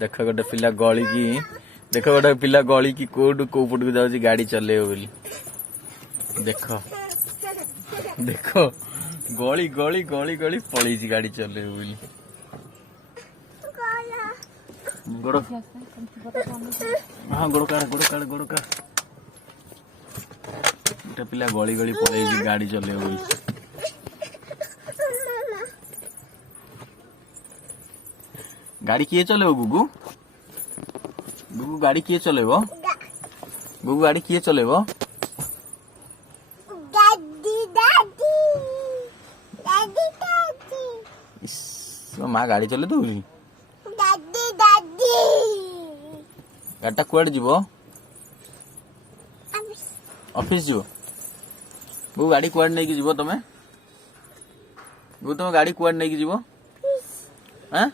देख गोटे पिला गली की देख गोटे पिला गली की कोड को पट को जाऊँ गाड़ी चलेब बोली देख देख गली गली गली गली पलि गाड़ी चलेब बोली गोड़ हाँ गोड़ काड़ गोड़ काड़ गोड़ काड़ गोटे पिला गली गली पलि गाड़ी चलेब बोली गाड़ी किए चलेब गुगु गुगु गाड़ी किए चलेब गुगु गाड़ी किए चलेब माँ गाड़ी चले दौली गाड़ीटा कुआडे जीव ऑफिस जीव गुगु गाड़ी कुआडे नहीं जीव तमे गुगु तुम गाड़ी कुआडे नहीं जीव हाँ